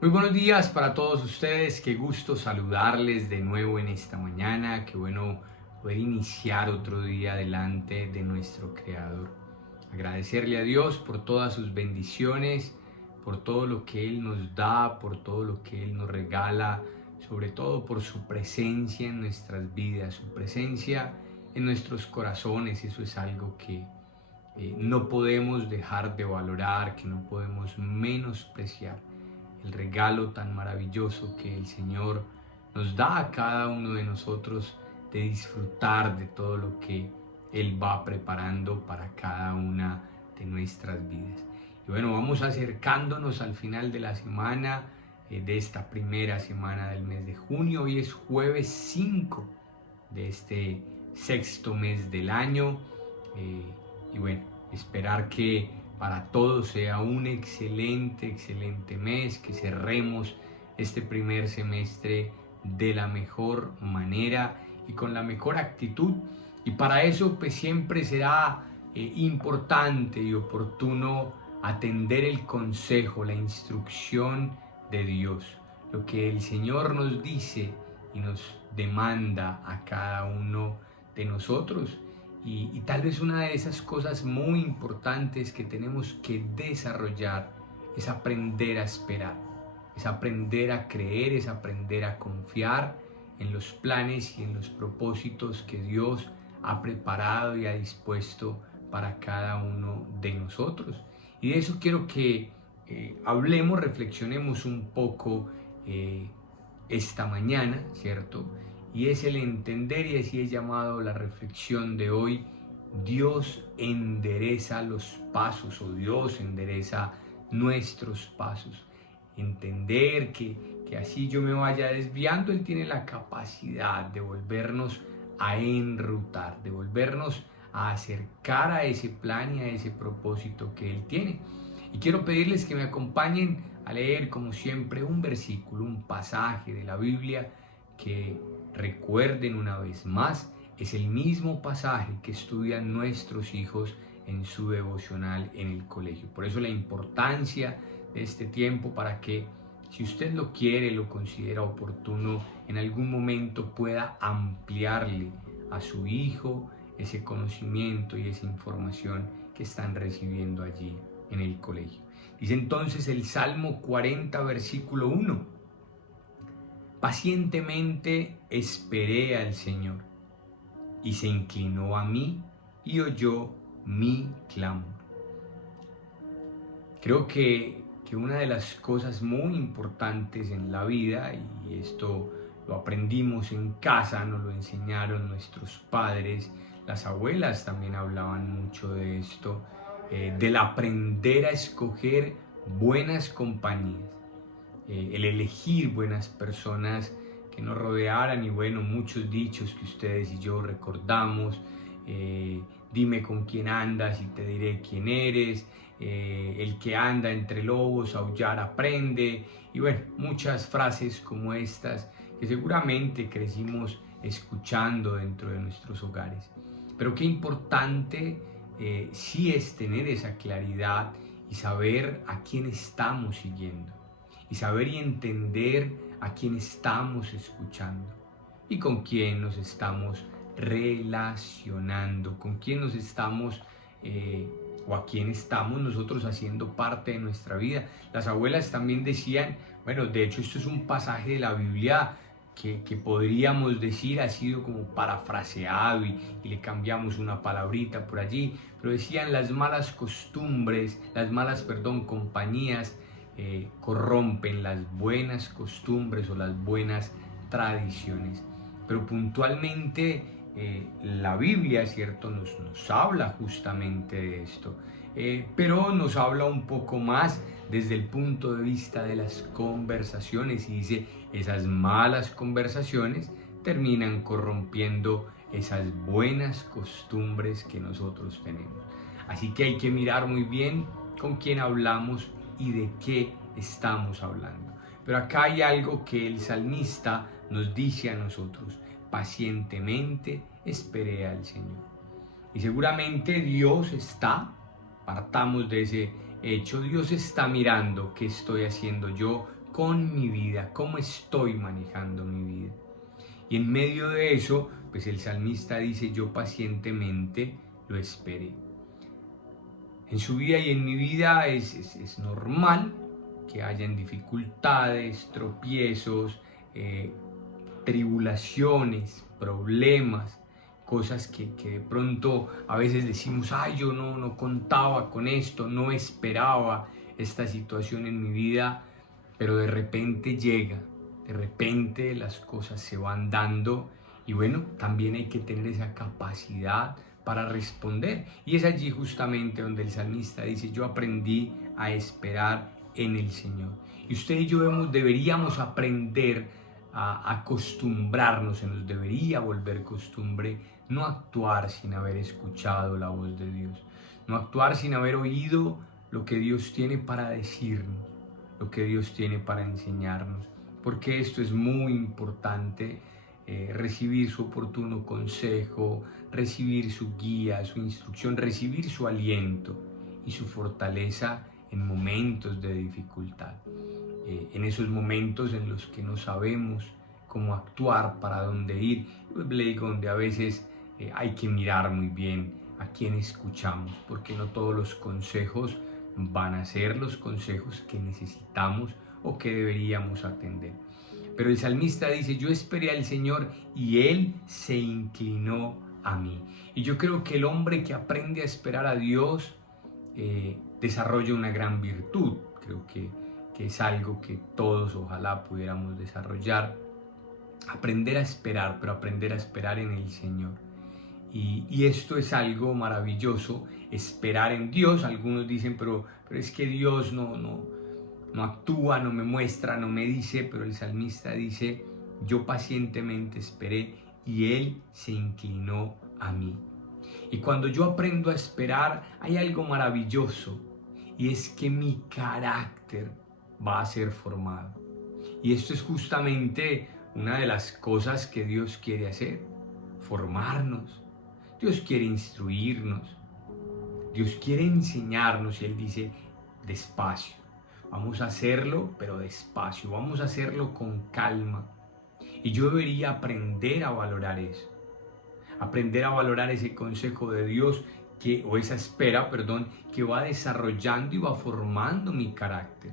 Muy buenos días para todos ustedes, qué gusto saludarles de nuevo en esta mañana, qué bueno poder iniciar otro día delante de nuestro Creador. Agradecerle a Dios por todas sus bendiciones, por todo lo que Él nos da, por todo lo que Él nos regala, sobre todo por su presencia en nuestras vidas, su presencia en nuestros corazones. Eso es algo que no podemos dejar de valorar, que no podemos menospreciar el regalo tan maravilloso que el Señor nos da a cada uno de nosotros de disfrutar de todo lo que Él va preparando para cada una de nuestras vidas. Y bueno, vamos acercándonos al final de la semana, de esta primera semana del mes de junio. Hoy es jueves 5 de este sexto mes del año. Y bueno, esperar que para todos sea un excelente mes, que cerremos este primer semestre de la mejor manera y con la mejor actitud. Y para eso pues siempre será importante y oportuno atender el consejo, la instrucción de Dios, lo que el Señor nos dice y nos demanda a cada uno de nosotros. Y tal vez una de esas cosas muy importantes que tenemos que desarrollar es aprender a esperar, es aprender a creer, es aprender a confiar en los planes y en los propósitos que Dios ha preparado y ha dispuesto para cada uno de nosotros. Y de eso quiero que hablemos, reflexionemos un poco esta mañana, ¿cierto? Y es el entender, y así es llamado la reflexión de hoy: Dios endereza los pasos, o Dios endereza nuestros pasos. Entender que así yo me vaya desviando, Él tiene la capacidad de volvernos a enrutar, de volvernos a acercar a ese plan y a ese propósito que Él tiene. Y quiero pedirles que me acompañen a leer, como siempre, un versículo, un pasaje de la Biblia que recuerden una vez más, es el mismo pasaje que estudian nuestros hijos en su devocional en el colegio. Por eso la importancia de este tiempo, para que, si usted lo quiere, lo considera oportuno, en algún momento pueda ampliarle a su hijo ese conocimiento y esa información que están recibiendo allí en el colegio. Dice entonces el Salmo 40, versículo 1: pacientemente esperé al Señor, y se inclinó a mí y oyó mi clamor. Creo que una de las cosas muy importantes en la vida, y esto lo aprendimos en casa, nos lo enseñaron nuestros padres, las abuelas también hablaban mucho de esto, del aprender a escoger buenas compañías, el elegir buenas personas que nos rodearan. Y bueno, muchos dichos que ustedes y yo recordamos: dime con quién andas y te diré quién eres, el que anda entre lobos aullar aprende, y bueno, muchas frases como estas que seguramente crecimos escuchando dentro de nuestros hogares. Pero qué importante sí es tener esa claridad y saber a quién estamos siguiendo, y saber y entender a quién estamos escuchando y con quién nos estamos relacionando, con quién nos estamos o a quién estamos nosotros haciendo parte de nuestra vida. Las abuelas también decían, bueno, de hecho esto es un pasaje de la Biblia que podríamos decir ha sido como parafraseado y le cambiamos una palabrita por allí, pero decían: las malas costumbres, compañías corrompen las buenas costumbres o las buenas tradiciones. Pero puntualmente la Biblia, ¿cierto?, nos habla justamente de esto, pero nos habla un poco más desde el punto de vista de las conversaciones, y dice: esas malas conversaciones terminan corrompiendo esas buenas costumbres que nosotros tenemos. Así que hay que mirar muy bien con quién hablamos y de qué estamos hablando. Pero acá hay algo que el salmista nos dice a nosotros: pacientemente esperé al Señor. Y seguramente Dios partamos de ese hecho, Dios está mirando qué estoy haciendo yo con mi vida, cómo estoy manejando mi vida. Y en medio de eso, pues el salmista dice, yo pacientemente lo esperé. En su vida y en mi vida es normal que hayan dificultades, tropiezos, tribulaciones, problemas, cosas que de pronto a veces decimos, ay, yo no contaba con esto, no esperaba esta situación en mi vida, pero de repente llega, de repente las cosas se van dando y bueno, también hay que tener esa capacidad para responder. Y es allí justamente donde el salmista dice, yo aprendí a esperar en el Señor. Y usted y yo deberíamos aprender a acostumbrarnos, se nos debería volver costumbre no actuar sin haber escuchado la voz de Dios, no actuar sin haber oído lo que Dios tiene para decirnos, lo que Dios tiene para enseñarnos, porque esto es muy importante, recibir su oportuno consejo, recibir su guía, su instrucción, recibir su aliento y su fortaleza en momentos de dificultad. En esos momentos en los que no sabemos cómo actuar, para dónde ir, le digo, donde a veces hay que mirar muy bien a quién escuchamos, porque no todos los consejos van a ser los consejos que necesitamos o que deberíamos atender. Pero el salmista dice, yo esperé al Señor y Él se inclinó a mí. Y yo creo que el hombre que aprende a esperar a Dios desarrolla una gran virtud. Creo que es algo que todos ojalá pudiéramos desarrollar. Aprender a esperar, pero aprender a esperar en el Señor. Y esto es algo maravilloso, esperar en Dios. Algunos dicen, pero es que Dios no actúa, no me muestra, no me dice, pero el salmista dice, yo pacientemente esperé y Él se inclinó a mí. Y cuando yo aprendo a esperar, hay algo maravilloso, y es que mi carácter va a ser formado. Y esto es justamente una de las cosas que Dios quiere hacer, formarnos. Dios quiere instruirnos, Dios quiere enseñarnos, y Él dice, despacio. Vamos a hacerlo, pero despacio, vamos a hacerlo con calma. Y yo debería aprender a valorar eso, aprender a valorar ese consejo de Dios, o esa espera, que va desarrollando y va formando mi carácter,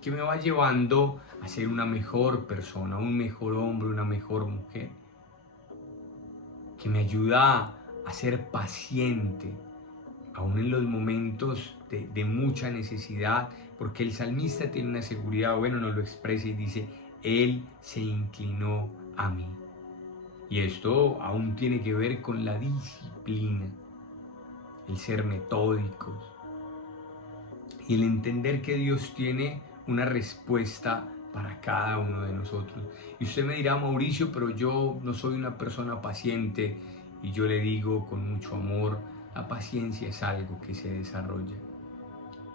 que me va llevando a ser una mejor persona, un mejor hombre, una mejor mujer, que me ayuda a ser paciente, aún en los momentos de mucha necesidad, porque el salmista tiene una seguridad, nos lo expresa y dice, Él se inclinó a mí. Y esto aún tiene que ver con la disciplina, el ser metódicos y el entender que Dios tiene una respuesta para cada uno de nosotros. Y usted me dirá, Mauricio, pero yo no soy una persona paciente, y yo le digo con mucho amor, la paciencia es algo que se desarrolla.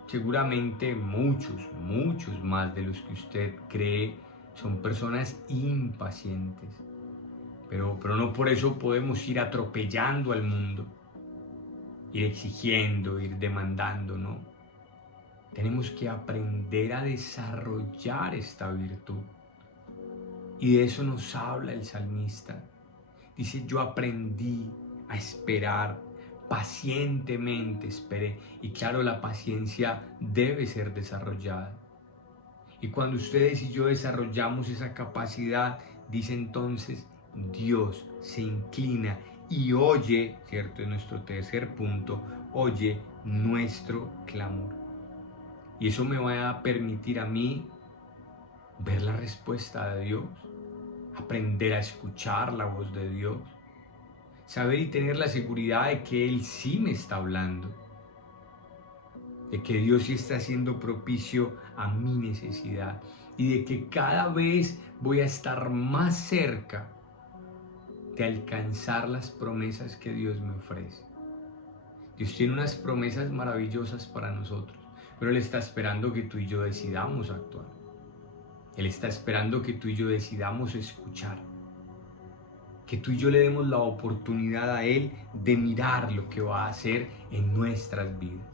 Seguramente muchos más de los que usted cree son personas impacientes, pero no por eso podemos ir atropellando al mundo, ir exigiendo, ir demandando, ¿no? Tenemos que aprender a desarrollar esta virtud. Y de eso nos habla el salmista. Dice, yo aprendí a esperar, pacientemente esperé. Y claro, la paciencia debe ser desarrollada. Y cuando ustedes y yo desarrollamos esa capacidad, dice entonces, Dios se inclina y oye, ¿cierto? En nuestro tercer punto, oye nuestro clamor. Y eso me va a permitir a mí ver la respuesta de Dios, aprender a escuchar la voz de Dios, saber y tener la seguridad de que Él sí me está hablando, de que Dios sí está siendo propicio a mi necesidad y de que cada vez voy a estar más cerca de alcanzar las promesas que Dios me ofrece. Dios tiene unas promesas maravillosas para nosotros, pero Él está esperando que tú y yo decidamos actuar. Él está esperando que tú y yo decidamos escuchar, que tú y yo le demos la oportunidad a Él de mirar lo que va a hacer en nuestras vidas.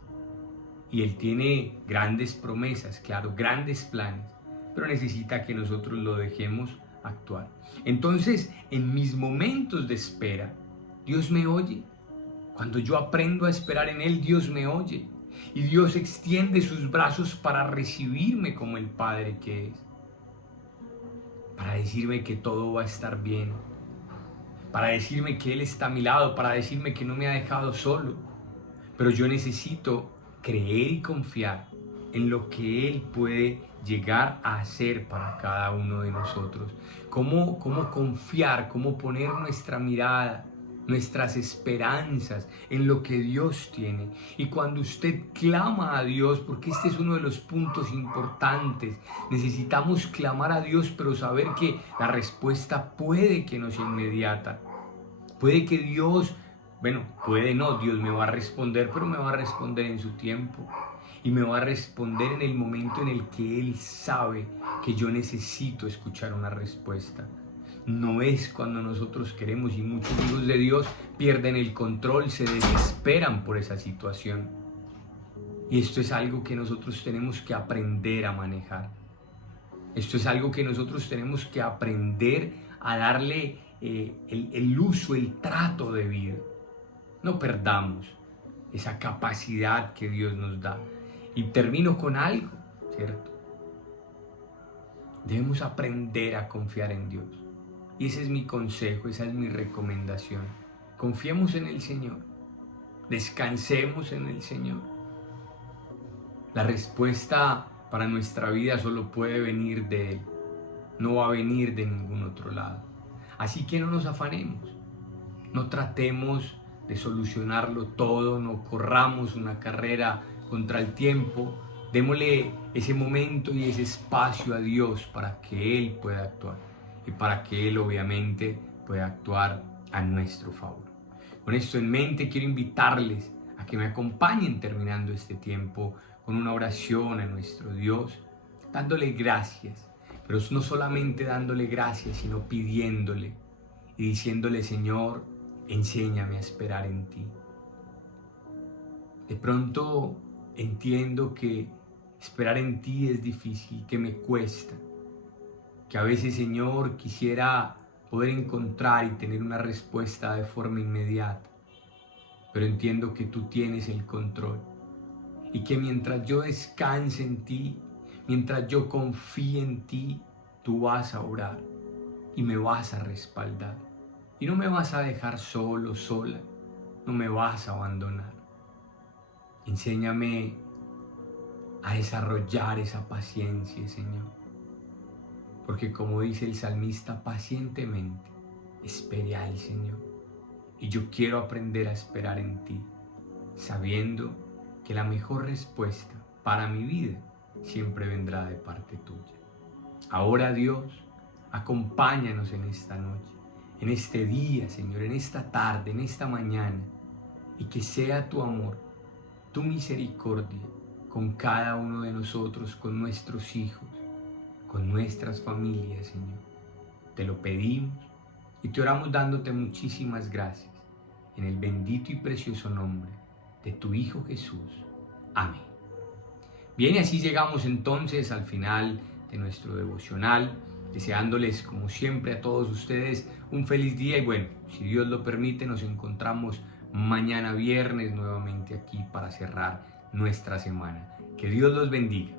Y Él tiene grandes promesas, claro, grandes planes, pero necesita que nosotros lo dejemos actuar. Entonces, en mis momentos de espera, Dios me oye. Cuando yo aprendo a esperar en Él, Dios me oye. Y Dios extiende sus brazos para recibirme como el Padre que es. Para decirme que todo va a estar bien. Para decirme que Él está a mi lado. Para decirme que no me ha dejado solo. Pero yo necesito creer y confiar en lo que Él puede llegar a hacer para cada uno de nosotros. Cómo confiar, cómo poner nuestra mirada, nuestras esperanzas en lo que Dios tiene. Y cuando usted clama a Dios, porque este es uno de los puntos importantes, necesitamos clamar a Dios, pero saber que la respuesta puede que no sea inmediata. Puede que Dios, puede no, Dios me va a responder, pero me va a responder en su tiempo. Y me va a responder en el momento en el que Él sabe que yo necesito escuchar una respuesta. No es cuando nosotros queremos, y muchos hijos de Dios pierden el control, se desesperan por esa situación. Y esto es algo que nosotros tenemos que aprender a manejar. Esto es algo que nosotros tenemos que aprender a darle el uso, el trato de vida. No perdamos esa capacidad que Dios nos da. Y termino con algo, ¿cierto? Debemos aprender a confiar en Dios. Y ese es mi consejo, esa es mi recomendación. Confiemos en el Señor. Descansemos en el Señor. La respuesta para nuestra vida solo puede venir de Él. No va a venir de ningún otro lado. Así que no nos afanemos. No tratemos de solucionarlo todo. No corramos una carrera contra el tiempo. Démosle ese momento y ese espacio a Dios para que Él pueda actuar y para que Él obviamente pueda actuar a nuestro favor. Con esto en mente quiero invitarles a que me acompañen terminando este tiempo con una oración a nuestro Dios, dándole gracias, pero no solamente dándole gracias, sino pidiéndole y diciéndole: Señor, enséñame a esperar en ti. De pronto entiendo que esperar en ti es difícil, que me cuesta, que a veces, Señor, quisiera poder encontrar y tener una respuesta de forma inmediata, pero entiendo que tú tienes el control y que mientras yo descanse en ti, mientras yo confíe en ti, tú vas a orar y me vas a respaldar y no me vas a dejar solo, sola, no me vas a abandonar. Enséñame a desarrollar esa paciencia, Señor. Porque como dice el salmista, pacientemente esperé al Señor. Y yo quiero aprender a esperar en ti, sabiendo que la mejor respuesta para mi vida siempre vendrá de parte tuya. Ahora, Dios, acompáñanos en esta noche, en este día, Señor, en esta tarde, en esta mañana, y que sea tu amor, tu misericordia con cada uno de nosotros, con nuestros hijos, con nuestras familias, Señor. Te lo pedimos y te oramos dándote muchísimas gracias en el bendito y precioso nombre de tu Hijo Jesús. Amén. Bien, y así llegamos entonces al final de nuestro devocional, deseándoles como siempre a todos ustedes un feliz día y bueno, si Dios lo permite, nos encontramos mañana viernes nuevamente aquí para cerrar nuestra semana. Que Dios los bendiga.